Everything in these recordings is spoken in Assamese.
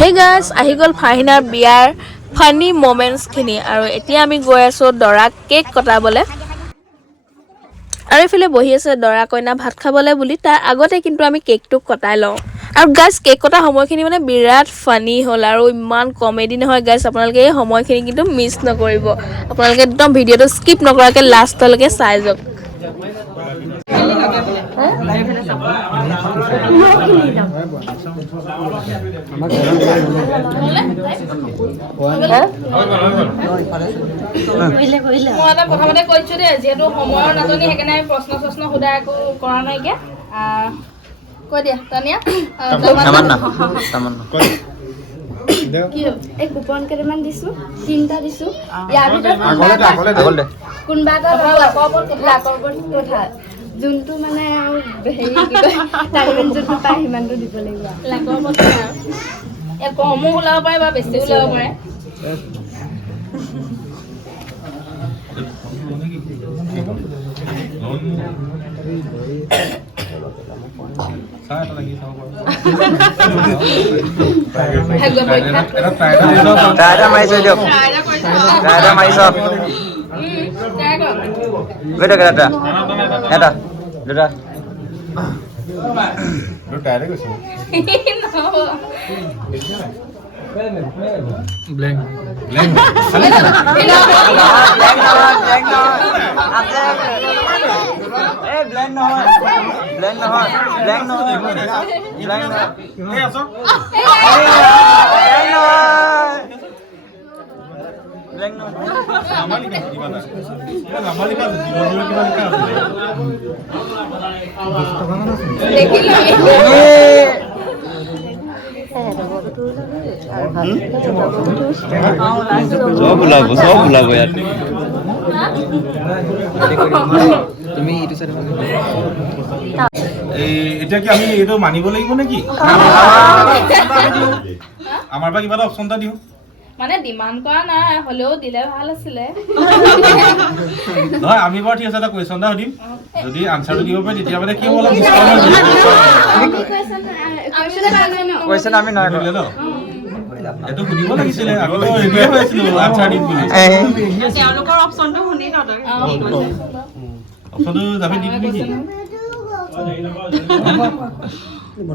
Hey guys, আহি গ'ল ফাহিনাৰ বিয়াৰ ফানি মোমেণ্টছখিনি আৰু এতিয়া আমি গৈ আছোঁ দৰাক কেক কটাবলৈ আৰু এইফালে বহি আছে দৰা কইনা ভাত খাবলৈ বুলি তাৰ আগতে কিন্তু আমি কেকটো কটাই লওঁ আৰু গাইজ কেক কটা সময়খিনি মানে বিৰাট ফানি হ'ল আৰু ইমান কমেডি নহয় গাইজ আপোনালোকে এই সময়খিনি কিন্তু মিছ নকৰিব আপোনালোকে একদম ভিডিঅ'টো স্কিপ নকৰাকৈ লাষ্টলৈকে চাই যাওক প্ৰথমতে কৈছো দে যিহেতু সময়ৰ নাটনি সেইকাৰণে আমি প্ৰশ্ন সোধা একো কৰা নাইকিয়া কৈ দিয়া তানিয়া এই কুপন কেইটামান দিছো 3টা দিছো ইয়াৰ ভিতৰত কোনবা এটা লাকৰ কথা যোনটো মানে হেৰি কি কয় টাইমেণ্ট যোনটো পায় সিমানটো দিব লাগিব লাকৰ কথা কমো ওলাব পাৰে বা বেছি ওলাব পাৰে সব ওলাব ইয়াত তুমি এইটো চাই এতিয়া কি আমি এইটো মানিব লাগিব নেকি আমাৰ পৰা কিবা এটা অপচন এটা দিওঁ মানে ডিমান্ড কৰা নাই হলেও দিলে ভাল আছিলে নহয় আমি বাৰু ঠিক আছে এটা কুৱেশ্যন এটা সুধিম যদি আনসাৰটো দিব পাৰে তেতিয়া মানে কি অলপ কুৱেশ্যন আমি নাই ডিছকাউণ্ট ন এইটো সুধিব লাগিছিলে আগতে ৰেডি হৈ আছিলো আনসাৰ দিম বুলি তেওঁলোকৰ অপচনটো শুনি ন তই অপচনটো যাবি দিম নেকি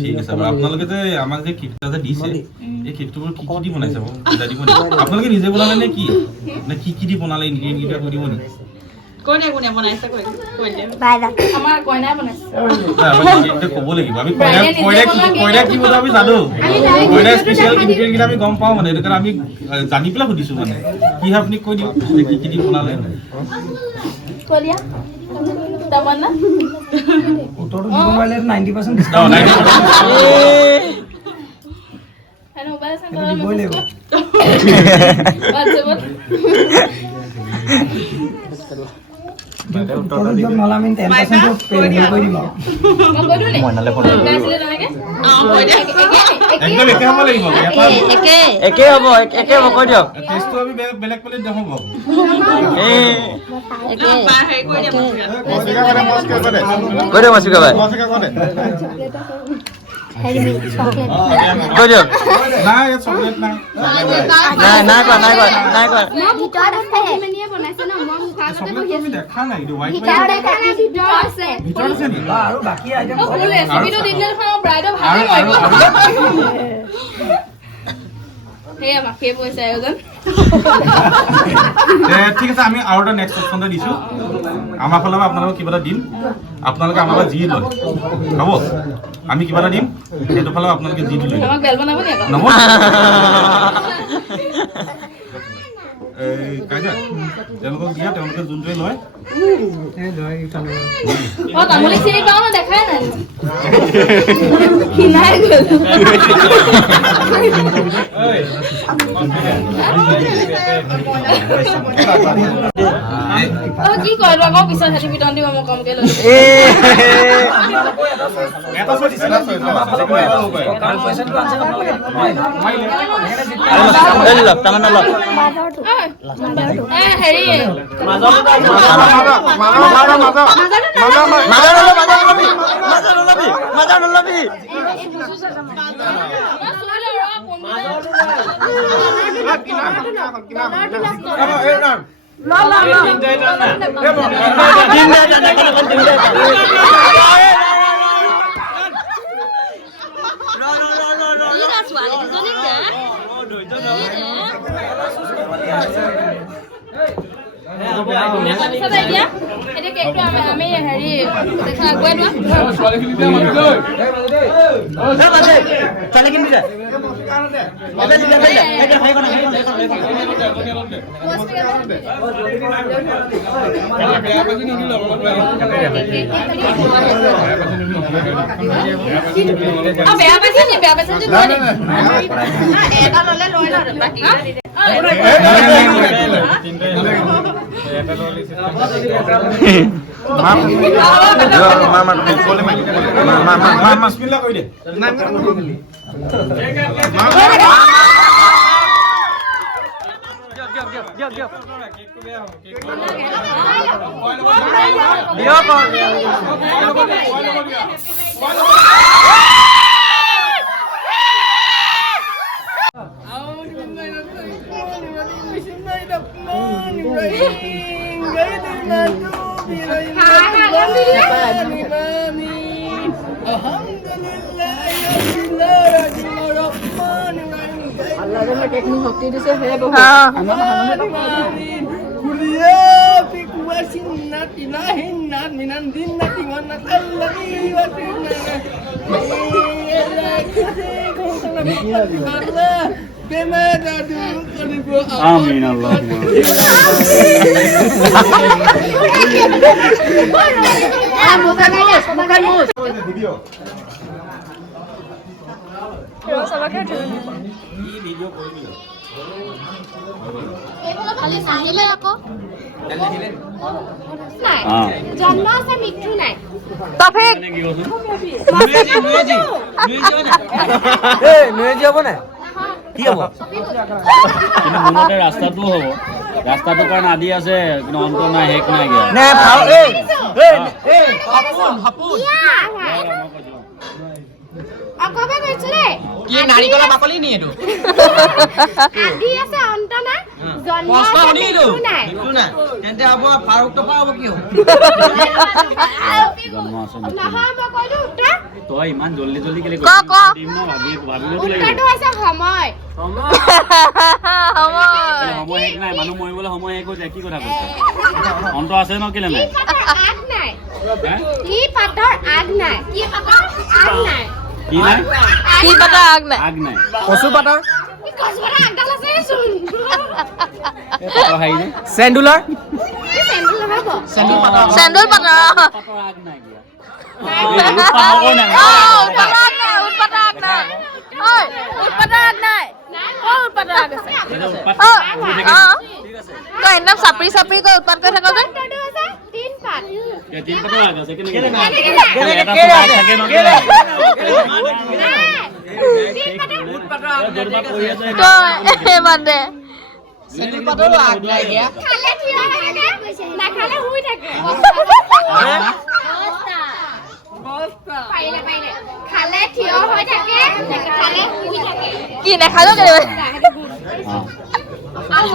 ঠিক আছে বাৰু আপোনালোকে যে আমাক যে কেকটা যে দিছে এই কেকটোৰ কি কি দি বনাইছে বুজাই দিব নেকি আপোনালোকে নিজে বনালে নে কি নে কি দি বনালে ইনগ্ৰেডিয়েণ্ট কিটা কৈ দিব নেকি কোনে বনাইছে কৈ দে আমাৰ কইনাই বনাইছে এটা ক'ব লাগিব আমি কইনা কি বনাব আমি জানো কইনা স্পেশাল ইনগ্ৰেডিয়েণ্ট কিটা আমি গম পাওঁ মানে এইটো কাৰণে আমি জানি পেলাই সুধিছো মানে কি আপুনি কৈ দিয়ক কি দি বনালে কৈ দিয়া তামান্না উত্তৰটো দিব পাৰিলে 90% ডিসকাউন্ট হেনো মোবাইল দিবই লাগিব উত্তৰটো দিয়ক নহ'লে আমি 10% পে' কৰি দিম একদম একে হ'ব লাগিব একে হ'ব কৈ দিয়ক টেষ্টটো আমি বেলেগ বেলেগ দেখাব কৈ দিয়ক মাছুকা ভাই কৈ দিয়ক নাই চকলেট নাই নাই কোৱা মই ভিতৰত আছে হেমনিয়ে বনাইছে ন মই মুখাগতে চকলেট বহি আমি দেখা নাই এইটো হোৱাইট ভিতৰত দেখা নাই ভিতৰত আছে ভিতৰত আছে নেকি আৰু বাকী আইটেম ফুল ৰেচিপিটো দিলে দেখোন ব্ৰাইডৰ ভালে কৰিব হে আমাকে পইচা আয়োজন ঠিক আছে আমি আৰু এটা নেক্সট অপচন এটা দিছো আমাৰ ফালৰ পৰা আপোনালোকক কিবা এটা দিম আপোনালোকে আমাৰ পৰা যি লয় হ'ব আমি কিবা এটা দিম সেইটো ফালৰ আপোনালোকে যি দিলে আমাক বেল বনাব নি আকৌ কাইজা তেওঁলোকক দিয়া তেওঁলোকে যোনটোৱে লয় তামুলি চিনি পাওঁ ন দেখাই নাই কিনাই গ'ল কি কয় আকৌ পিছত হাতি পিটন দিব মই কমকে লৈ এটা চৈ দিছে না চৈ হেৰি মাজা নলবি এতিয়া কেকটো আমি হেৰি আগুৱাই লোৱা বেয়া পাইছে নি বেয়া পাইছে এটা ললে লৈ লওঁ বাকী Amin Allahumma. জন্ম আছে মৃত্যু নাই কিন্তু মূলতে ৰাস্তাটো হ'ব ৰাস্তাটোৰ কাৰণে আদি আছে কিন্তু অন্ত নাই শেষ নাই কি নাৰিকলৰ বাকলি নি এইটো আদি আছে অন্ত নাই জন্ম আছে মৃত্যু নাই তেন্তে হ'ব ফাৰুকটো পাব কি হ'ব জন্ম আছে নহয় মই কৈলো উত্তৰ তই ইমান জল্দি জল্দি কেলে দিম ন ভাবিবতো লাগিব উত্তৰটো হৈছে সময় সময় শেষ নাই মানুহ মৰিবলৈ সময় শেষ হৈ যায় কি কথা কৈছা অন্ত আছে ন কেলে নাই আগ নাই কি পাতৰ আগ নাই কি পাতৰ আগ নাই কি নাই কি পাতা আগ নাই আগ নাই কচু পাতৰ কি কসবৰা আগডাল আছে চোন চেণ্ডুলাৰ কি চেণ্ডেল লগাব চেণ্ডুল পাতৰ চেণ্ডেল পাতা পাতৰ আগ নাই দিয়া উৎপাতা আগ নাই উৎপাতা আগ নাই উৎপাতা আগ আছে তই একদম চাপৰি চাপৰি কৈ উৎপাত কৰি থাক যে উত্তৰটো হৈছে তিন পাত তিন পাতৰ আগ আছে কেনেকে নাই তই বাদে চেণ্ডুল পাতৰো আগ নাই দিয়া খালে থিয় হৈ থাকে নাখালে শুই থাকে পাৰিলে পাৰিলে খালে থিয় হৈ থাকে নাখালে শুই থাকে কি নেখালো কেতিয়াবা আৰু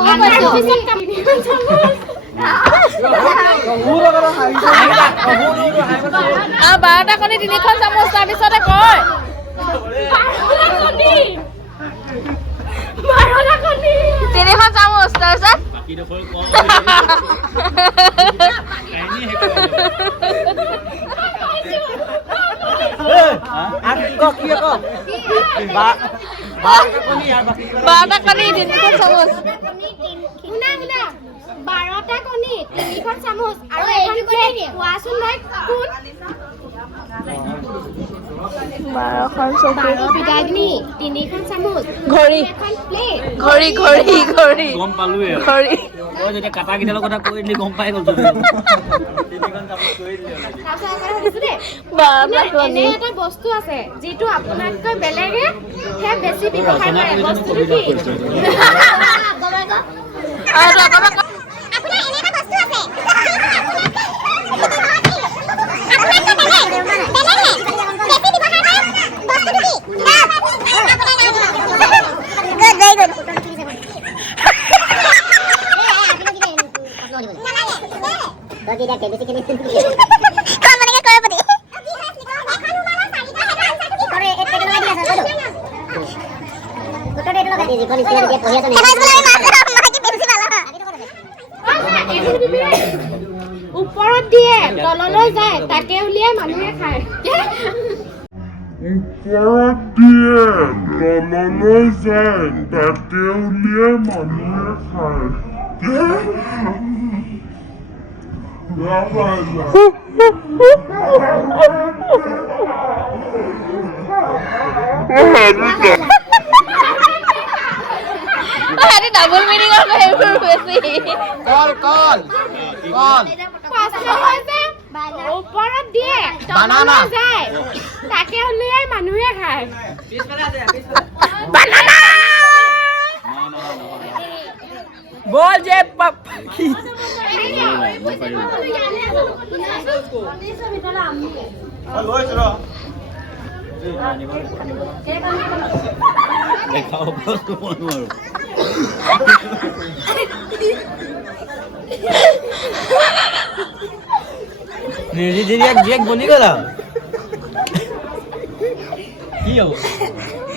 12টা কণী 3খন চামুচ তাৰপিছতে কয় তিনিখন চামুচ তাৰপিছত বাকীডোখৰ কম বাৰটা কণী 3খন চামুচ শুনা শুনা 12টা কণী 3খন চামুচ আৰু এখন প্লেট কোৱাচোন নাই কোন 12খন চকী 3খন চামুচ ঘড়ী এখন প্লেট ঘড়ী ঘড়ী ঘড়ী গম পালোৱে ঘড়ী তই যেতিয়া কাটা কেইডালৰ কথা কৈ দিলি গম পাই গ'ল এনে এটা বস্তু আছে যিটো আপোনাতকৈ বেলেগে হে বেছি ব্যৱহাৰ কৰে বস্তুটো কি ওপৰত দিয়ে তললৈ যায় তাকে উলিয়াই মানুহে খায় ওপৰত দিয়ে তললৈ যায় তাকে উলিয়াই মানুহে খায় ডাবল মিনিঙৰ সেইবোৰ বেছি কল কল কল ওপৰত দিয়ে বানানা যায় তাকে উলিয়াই মানুহে খায় বল যে কি দেখাব নোৱাৰো জিয়েক বনি গ'ল কি হ'ব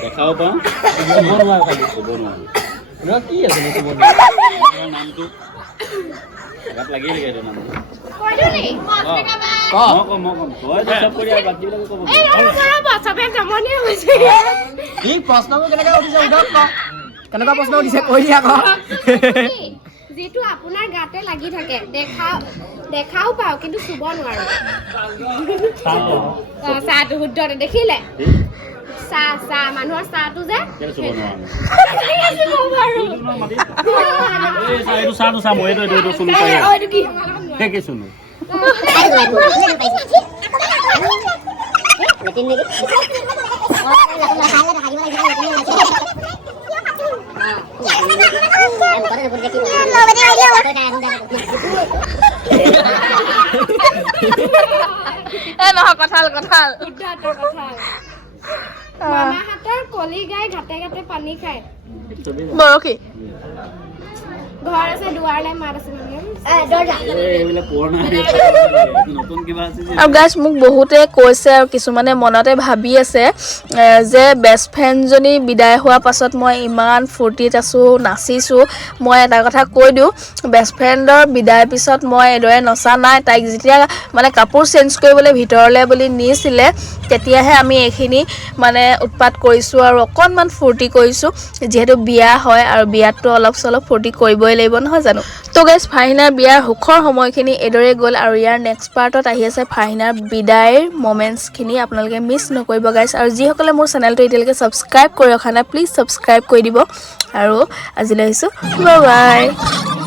দেখাব পাওঁ ক'ব নোৱাৰো খালি ক'ব নোৱাৰো কি আছে নামটো গাত লাগিল এইটো নামটো ক মই ক'ম তই চব কৰি আৰু বাকীবিলাকে ক'ব ই প্ৰশ্নবোৰ কেনেকৈ উঠিছে উঠক ক কেনেকুৱা প্ৰশ্ন উঠিছে কৈ দিয়া ক যিটো আপোনাৰ গাতে লাগি থাকে দেখাও পাওঁ কিন্তু চুব নোৱাৰো চাহটো শুদ্ধতে দেখিলে চাহ মানুহৰ চাহটো যে এইটো চাহটো চাহ মই এইটো চুলি চাই কি চুলি নহয় কঁঠাল কঁঠাল মামাহঁতৰ কলি গাই ঘাটে ঘাটে পানী খায় বৰশী ঘৰ আছে দুৱাৰ নাই মাত আছে এইবিলাক পুৰণা নতুন কিবা আছে যে আৰু গাইজ মোক বহুতে কৈছে আৰু কিছুমানে মনতে ভাবি আছে যে বেষ্ট ফ্ৰেণ্ডজনী বিদায় হোৱাৰ পাছত মই ইমান ফূৰ্তিত আছোঁ নাচিছোঁ মই এটা কথা কৈ দিওঁ বেষ্ট ফ্ৰেণ্ডৰ বিদায়ৰ পিছত মই এইদৰে নচা নাই তাইক যেতিয়া মানে কাপোৰ চেঞ্জ কৰিবলৈ ভিতৰলৈ বুলি নিছিলে তেতিয়াহে আমি এইখিনি মানে উৎপাত কৰিছোঁ আৰু অকণমান ফূৰ্তি কৰিছোঁ যিহেতু বিয়া হয় আৰু বিয়াততো অলপ চলপ ফূৰ্তি কৰিবই লাগিব নহয় জানো তো গাইজ ফাহিনাৰ বিয়াৰ সুখৰ সময়খিনি এইদৰে গ'ল আৰু ইয়াৰ নেক্সট পাৰ্টত আহি আছে ফাহিনাৰ বিদায়ৰ মমেণ্টছখিনি আপোনালোকে মিছ নকৰিব গাইজ আৰু যিসকলে মোৰ চেনেলটো এতিয়ালৈকে ছাবস্ক্ৰাইব কৰি ৰখা নাই প্লিজ ছাবস্ক্ৰাইব কৰি দিব আৰু আজিলৈ আহিছোঁ বাই বাই